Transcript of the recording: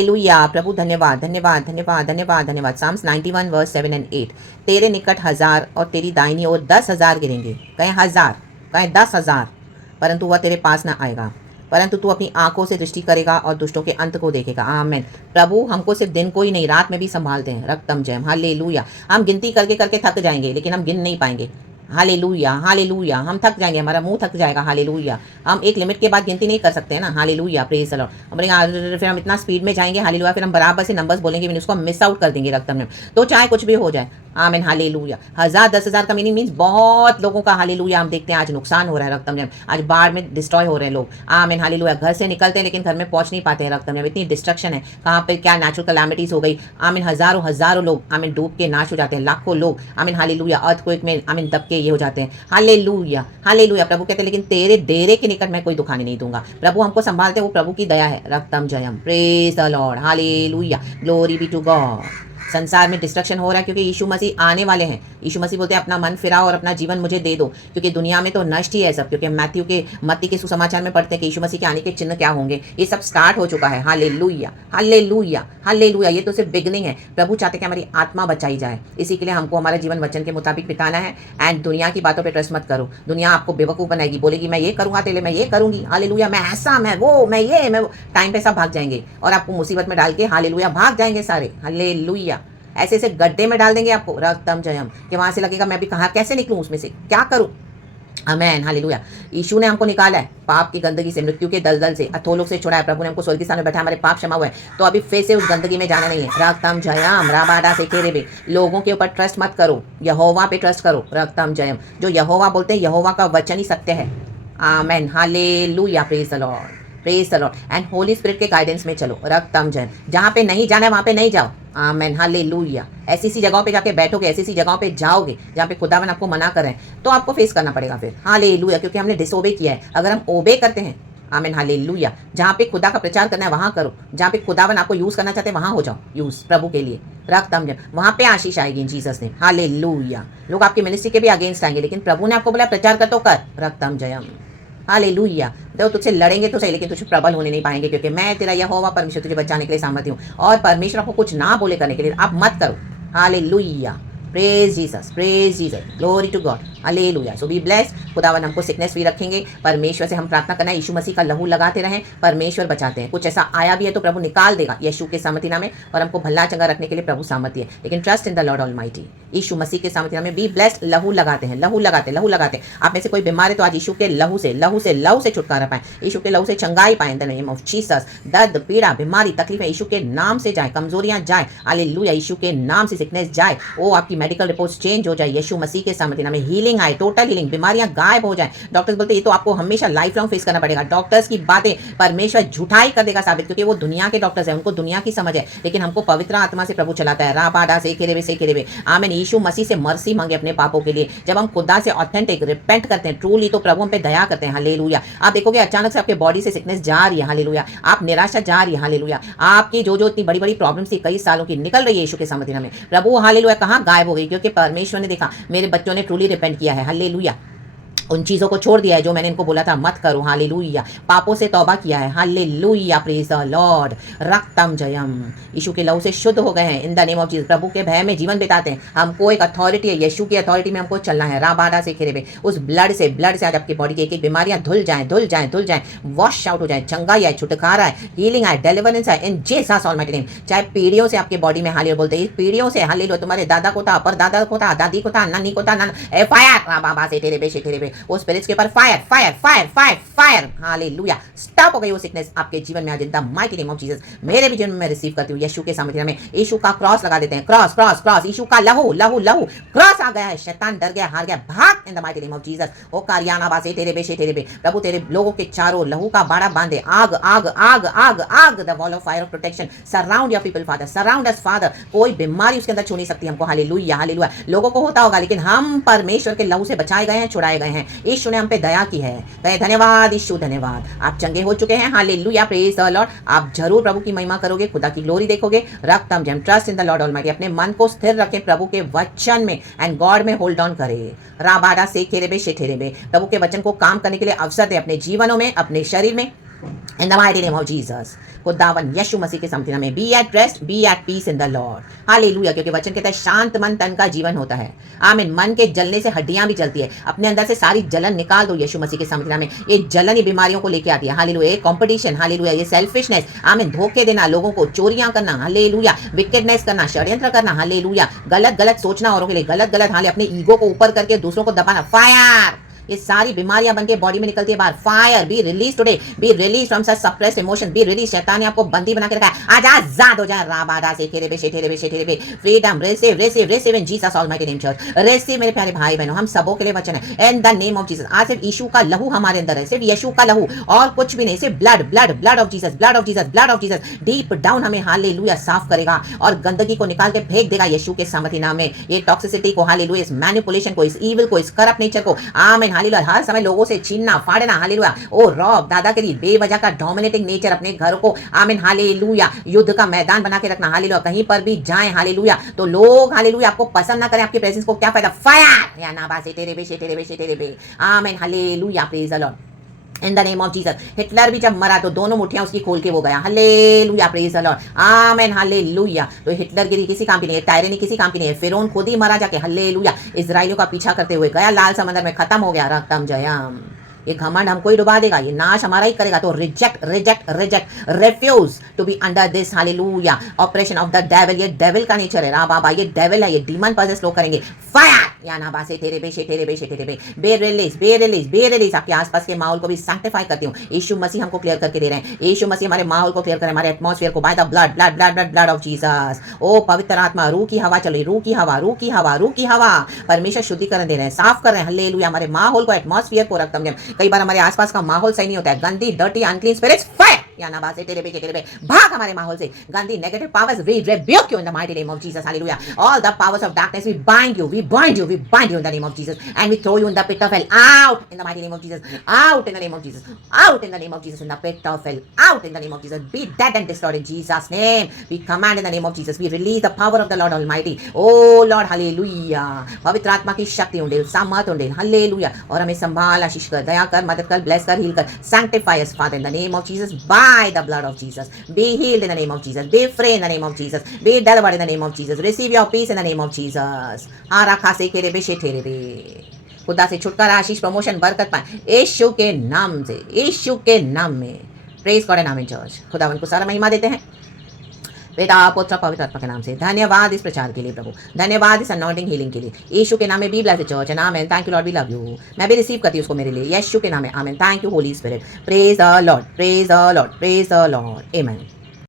Hallelujah. प्रभु धन्यवाद धन्यवाद धन्यवाद धन्यवाद धन्यवाद। Psalms 91 verse 7 and 8। तेरे निकट 1000 और तेरी दाहिनी ओर 10,000 गिरेंगे, कहें 1000, कहें 10,000, परंतु वह तेरे पास ना आएगा। परंतु तू अपनी आंखों से दृष्टि करेगा और दुष्टों के अंत को देखेगा। आमीन। प्रभु हमको सिर्फ दिन को ही नहीं, रात में भी संभालते हैं। रक्तम जयम। हालेलुया। हम गिनती करके करके थक जाएंगे, लेकिन हम गिन नहीं पाएंगे। Hallelujah hallelujah. हम थक जाएंगे, हमारा मुंह थक जाएगा। हालेलुया। हम एक लिमिट के बाद गिनती नहीं कर सकते हैं ना। हालेलुया। Praise the Lord. फिर हम इतना स्पीड में जाएंगे। हालेलुया। फिर हम बराबर से नंबर्स बोलेंगे, फिर उसको मिस आउट कर देंगे रक्तम में। तो चाहे कुछ भी हो जाए। आमीन। हालेलुया। 1000 10,000 का मीनिंग मीन्स बहुत लोगों का हालेलुया हम देखते हैं आज नुकसान हो रहा है रक्तम में। आज बाढ़ में डिस्ट्रॉय हो रहे हैं लोग। आमीन। हालेलुया। घर से निकलते हैं लेकिन घर में पहुंच नहीं पाते हैं रक्तम में। इतनी डिस्ट्रक्शन है, कहाँ पे क्या नेचुरल कैलामिटीज हो गई। आमीन। हजारों हजारों लोग आमीन डूब के नाश हो जाते हैं, लाखों लोग आमीन हालेलुया अर्थक्वेक में आमीन दब के ये हो जाते हैं। Hallelujah hallelujah. प्रभु कहते हैं लेकिन तेरे डेरे के निकट मैं कोई दुखानी नहीं दूंगा। प्रभु हमको संभालते, वो प्रभु की दया है। रक्तम जयम। Praise the Lord. Hallelujah. Glory be to God. संसार में डिस्ट्रक्शन हो रहा है क्योंकि यीशु मसीह आने वाले हैं। यीशु मसीह बोलते हैं अपना मन फिराओ और अपना जीवन मुझे दे दो, क्योंकि दुनिया में तो नष्ट ही है सब। क्योंकि मत्ती के सुसमाचार में पढ़ते हैं कि यीशु मसीह के आने के चिन्ह क्या होंगे। ये सब स्टार्ट हो चुका है। Hallelujah hallelujah hallelujah. ये तो सिर्फ बिगनिंग है। प्रभु चाहते हैं कि हमारी आत्मा बचाई जाए, इसी के लिए हमको हमारा जीवन वचन के मुताबिक बिताना है। एंड दुनिया की बातों पर ट्रस्ट मत करो। दुनिया आपको बेवकूफ़ बनाएगी, बोलेगी मैं ये करूँगा तेरे, मैं ये करूँगी। हालेलुया। मैं ऐसा, मैं वो, मैं ये, मैं वो। टाइम पे सब भाग जाएंगे और आपको मुसीबत में डाल के हालेलुया भाग जाएंगे सारे। हालेलुया। ऐसे ऐसे गड्ढे में डाल देंगे आपको रक्तम जयम, कि वहां से लगेगा मैं भी कहाँ कैसे निकलूं, उसमें से क्या करूं। आमेन। हालेलुया। यीशु ने हमको निकाला है पाप की गंदगी से, मृत्यु के दलदल से, अथोलोक से छुड़ाया। प्रभु ने हमको स्वर्ग के सामने बैठा, हमारे पाप क्षमा हुए हैं। तो अभी फिर से उस गंदगी में जाना नहीं है। रक्तम जयम। राबाडा से खेरे बे। लोगों के ऊपर ट्रस्ट मत करो, यहोवा पे ट्रस्ट करो। रक्तम जयम। जो यहोवा बोलते हैं, यहोवा का वचन ही सत्य है। Amen. Hallelujah. Praise the Lord. Praise the Lord. And Holy Spirit के गाइडेंस में चलो। रक्तम जयम। जहाँ पे नहीं जाना है वहाँ पे नहीं जाओ। आमेन। हालेलुया। ऐसी सी जगहों पे जाके बैठोगे, ऐसी सी जगहों पे जाओगे जहाँ पे खुदावन आपको मना कर रहे हैं, तो आपको फेस करना पड़ेगा फिर। हालेलुया। क्योंकि हमने डिसोबे किया है। अगर हम ओबे करते हैं, आमीन हालेलुया, जहाँ पे खुदा का प्रचार करना है वहाँ करो। जहाँ पे खुदावन आपको यूज करना चाहते हैं वहाँ हो जाओ यूज प्रभु के लिए। रक्तम जयम। वहाँ पे आशीष आएगी इन जीसस ने। हालेलुया। लोग आपकी मिनिस्ट्री के भी अगेंस्ट आएंगे, लेकिन प्रभु ने आपको बोला प्रचार कर तो कर। रक्तम जयम। हालेलुया। तो तुझसे लड़ेंगे तो सही, लेकिन तुझे प्रबल होने नहीं पाएंगे, क्योंकि मैं तेरा यहोवा परमेश्वर तुझे बचाने के लिए सामर्थ्य हूँ। और परमेश्वर आपको कुछ ना बोले करने के लिए आप मत करो। Hallelujah. Praise Jesus, praise Jesus, glory to God. Hallelujah. So be blessed. खुदावन हमको सिकनेस फ्री रखेंगे। परमेश्वर से हम प्रार्थना करना है, यीशु मसीह का लहू लगाते रहें, परमेश्वर बचाते हैं। कुछ ऐसा आया भी है तो प्रभु निकाल देगा यीशु के सामर्थ्य नाम में, और हमको भला चंगा रखने के लिए प्रभु सामर्थ्य है। लेकिन trust in the Lord almighty. यीशु मसीह के सामर्थ्य नाम में बी ब्लेस्ड। लहू लगाते हैं, लहू लगाते, लहू लगाते। आप में से कोई बीमार है तो आज यीशु के लहू से, लहू से, लहू से छुटकारा पाए, यीशु के लहू से चंगाई पाए। इन द नेम ऑफ जीसस। दर्द, पीड़ा, बीमारी, तकलीफें यीशु के नाम से जाए, कमजोरियां जाए। हालेलुया। यीशु के नाम से सिकनेस जाए। ओ आपकी मेडिकल रिपोर्ट्स चेंज हो जाए यीशु मसीह के सामर्थ्य नाम में। हीलिंग आए, टोटल हीलिंग। बीमारियां गायब हो जाए। डॉक्टर्स बोलते ये तो आपको हमेशा लाइफ लॉन्ग फेस करना पड़ेगा। डॉक्टर्स की बातें परमेश्वर झूठाई कर देगा साबित, क्योंकि वो दुनिया के डॉक्टर्स हैं, उनको दुनिया की समझ है, लेकिन हमको पवित्र आत्मा से प्रभु चलाता है। राबाडा से खेरेबे। आमीन। यीशु मसीह से मर्सी मांगे अपने पापों के लिए। जब हम खुदा से ऑथेंटिक रिपेंट करते हैं ट्रूली, तो प्रभु हम पे दया करते हैं। हालेलुया। आप देखोगे अचानक से आपके बॉडी से सिकनेस जा रही है। हालेलुया। आप निराशा जा रही है। हालेलुया। आपकी जो इतनी बड़ी बड़ी प्रॉब्लम्स थी कई सालों की, निकल रही है यीशु के सामर्थ्य नाम में। प्रभु हालेलुया कहाँ गायब हो गई, क्योंकि परमेश्वर ने देखा मेरे बच्चों ने ट्रूली रिपेंट किया है। हालेलुया। उन चीज़ों को छोड़ दिया है जो मैंने इनको बोला था मत करो। हालेलुया। पापों से तौबा किया है। हालेलुया। Praise the Lord. रक्तम जयम। यीशु के लहू से शुद्ध हो गए हैं। In the name of Jesus. प्रभु के भय में जीवन बिताते हैं। हमको एक अथॉरिटी है, यीशु की अथॉरिटी में हमको चलना है। राबाडा से खेरेबे। उस ब्लड से आज आपकी बॉडी की एक एक बीमारियां धुल जाएं, धुल जाएं, धुल जाएं, वॉश आउट हो जाए। चंगाई आए, छुटकारा आए, हीलिंग आए, डिलीवरेंस आए इन जीसस ऑलमाइटी नेम। चाहे पीढ़ियों से आपके बॉडी में हालेलुया बोलते हैं, पीढ़ियों से हालेलुया, तुम्हारे दादा को था, परदादा को था, दादी को था, नानी को था, फायर बाबा से तेरे वो स्पिरिट्स के ऊपर fire fire fire fire fire. Hallelujah. Stop हो गई वो सिकनेस आपके जीवन में आज इन the mighty name of Jesus. मेरे भी जीवन में रिसीव करती हूँ यीशु के सामर्थ्य में। यीशु का क्रॉस लगा देते हैं। Cross cross cross. यीशु का लहू लहू लहू। क्रॉस आ गया है, शैतान डर गया, हार गया, भाग in the mighty name of Jesus. ओ कारियाना बासे तेरे बे। प्रभु तेरे लोगों के चारों लहू का बाड़ा बांधे। आग आग आग आग आग। The wall of fire of protection surround your people father, surround us father. कोई बीमारी उसके अंदर छू नहीं सकती हमको। हालेलुया। हालेलुया। लोगों को होता होगा, लेकिन हम परमेश्वर के लहू से बचाए गए हैं, छुड़ाए गए हैं। यीशु ने हम पे दया की है। कहे धन्यवाद यीशु, धन्यवाद। आप चंगे हो चुके हैं। हालेलुया। Praise the Lord. आप जरूर प्रभु की महिमा करोगे, खुदा की ग्लोरी देखोगे। रक्तम जयम। Trust in the Lord almighty. अपने मन को स्थिर रखें प्रभु के वचन में एंड गॉड में होल्ड ऑन करें। राबाडा से खेरेबे। प्रभु के वचन को काम करने के लिए अवसर दे अपने जीवनों में, अपने शरीर में, in the mighty name of Jesus, खुदावन यीशु मसीह के समथिना में be at rest, be at peace in the Lord. Hallelujah, क्योंकि वचन कहता है शांत मन तन का जीवन होता है। आमीन। मन के जलने से हड्डियां भी जलती है। अपने अंदर से सारी जलन निकाल दो यीशु मसीह के समथिना में। ये जलन ही बीमारियों को लेके आती है। हालेलुया, ये कंपटीशन, हालेलुया, ये सेल्फिशनेस, आमीन, धोखे देना, लोगों को चोरियां करना, हालेलुया, विकेडनेस करना, षड्यंत्र करना, हालेलुया, गलत गलत सोचना औरों के लिए, गलत गलत हाले अपने ईगो को ऊपर करके दूसरों को दबाना, फायर, ये सारी बीमारियां बनके बॉडी में निकलती है बाहर। Fire, be release today, be release from such suppressed emotion, be release. शैतान ने आपको बंदी बना के रखा है, आज आजाद हो जाए। राबादा से तेरे बेशे तेरे बेशे तेरे बे, freedom, receive receive receive in Jesus almighty name church. Receive मेरे प्यारे भाई बहनों, हम सबों के लिए वचन है इन द नेम ऑफ जीसस। आज सिर्फ यीशु का लहू हमारे अंदर है, सिर्फ यीशु का लहू और कुछ भी नहीं, सिर्फ blood blood blood of Jesus, blood of Jesus, blood of Jesus deep down हमें हालेलुया साफ करेगा और गंदगी को निकाल के फेंक देगा यीशु के सामर्थ्य नाम में। ये टॉक्सिसिटी को, हालेलुया, इस मैनिपुलेशन को, इस ईविल को, इस करप्ट नेचर को, आमीन, हालेलुया, हर समय लोगों से छीनना फाड़ना, हालेलुया, ओ रॉब, दादागिरी, बेवजह का डोमिनेटिंग नेचर अपने घर को, आमीन, हालेलुया, युद्ध का मैदान बना के रखना, हालेलुया, कहीं पर भी जाएं, हालेलुया, तो लोग, हालेलुया, आपको पसंद ना करें, आपकी प्रेजेंस को, क्या फायदा? फायर या नाबा से तेरे बेशे तेरे बेशे तेरे बे, आमीन, hallelujah, praise the Lord in the name of Jesus. Hitler भी जब मरा तो दोनों मुठ्ठियां उसकी खोल के वो गया, हालेलुया, प्रेज द लॉर्ड, आमीन, हालेलुया। तो हिटलर गिरी किसी काम की नहीं है, टायरनी किसी काम की नहीं है, फिरौन खुद ही मरा जाके, हालेलुया, इजराइलियों का पीछा करते हुए गया लाल समंदर में, खत्म हो गया, रक्तम जयम। ये घमंड हमको ही डुबा देगा, ये नाश हमारा ही करेगा। तो reject reject reject, refuse to be under this, hallelujah, operation of the devil. ये डेविल का नेचर है, रा बाबा, ये डेविल है, ये डीमन पजेस लोग करेंगे। फायर या ना बासे तेरे बेशे तेरे बेशे तेरे बे, बे रिलीज बे रिलीज बे रिलीज। आपके आसपास के माहौल को भी सैंक्टिफाई करती हूँ। यीशु मसीह हमको क्लियर करके दे रहे हैं। यीशु मसीह हमारे माहौल को क्लियर करें, हमारे एटमॉस्फेयर को, by the blood blood blood blood blood of Jesus. ओ पवित्र आत्मा, रूह की हवा चल रही, रूह की हवा, रूह की हवा, रूह की हवा, परमेश्वर शुद्धिकरण दे रहे हैं, साफ कर रहे हैं, हालेलुया, हमारे माहौल को, एटमॉस्फेयर को रखते हैं। कई बार हमारे आसपास का माहौल सही नहीं होता है, गंदी डर्टी अनक्लीन स्पिरिट्स, फायर या ना बासे तेरे बेशे तेरे बे, भाग हमारे माहौल से। गंदी negative powers, we rebuke you in the mighty name of Jesus, hallelujah. All the powers of darkness, we bind you, we bind you, we bind you in the name of Jesus, and we throw you in the pit of hell, out in the mighty name of Jesus, out in the name of Jesus, out in the name of Jesus, in the pit of hell, out in the name of Jesus, be dead and destroyed in Jesus name. We command in the name of Jesus, we release the power of the Lord Almighty, oh Lord, hallelujah, पवित्र आत्मा की शक्ति उंडेल, सामर्थ उंडेल, hallelujah, और हमें संभाल, आशीष कर, दया कर, मदद कर, ब्लेस कर, हील कर, sanctify us Father in the name of Jesus, by the blood of Jesus, be healed in the name of Jesus, be free in the name of Jesus, be delivered in the name of Jesus, receive your peace in the name of Jesus। हाँ रखा से केरे बेशे ठेरे बे, खुदा से छुटकारा, आशीष, promotion, बरकत पाए यीशु के नाम से, यीशु के नाम में। प्रेज गॉड एंड आमीन चर्च। खुदावन को सारा महिमा देते हैं पिता पुत्र पवित्र आत्मा के नाम से। धन्यवाद इस प्रचार के लिए प्रभु, धन्यवाद इस अनॉइंटिंग हीलिंग के लिए, यीशु के नाम में। Be blessed church and amen. Thank you Lord, we love you. मैं भी रिसीव करती हूँ उसको मेरे लिए, यीशु के नाम में, आमीन। Thank you Holi spirit. Praise the Lord, praise the Lord, praise the Lord, आमीन।